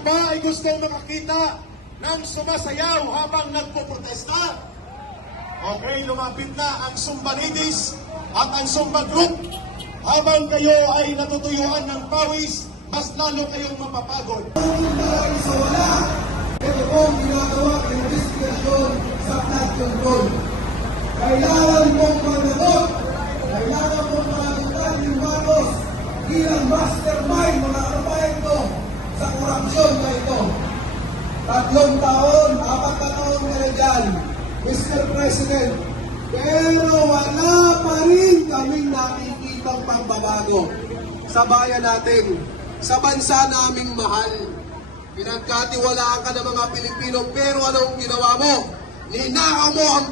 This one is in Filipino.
ba ay gusto makakita ng sumasayaw habang nagpoprotesta? Okay, lumapit na ang Sumbanidis at ang Sumba Group. Habang kayo ay natutuyuan ng pawis, mas lalo kayong mapapagod. Sa wala, ito pong ginagawa ng investigasyon sa flood control. Kailangan mong managot, kailangan mong managutan yung Marcos bilang mastermind mga kabayan ko sa korupsyon na ito. 3 taon, 4 na taon na dyan, Mr. President, pero wala pa rin kaming nakikitang pagbabago sa bayan natin, sa bansa naming mahal. Pinagkatiwalaan ka ng mga Pilipino, pero anong ginawa mo? Ninakaw mo ang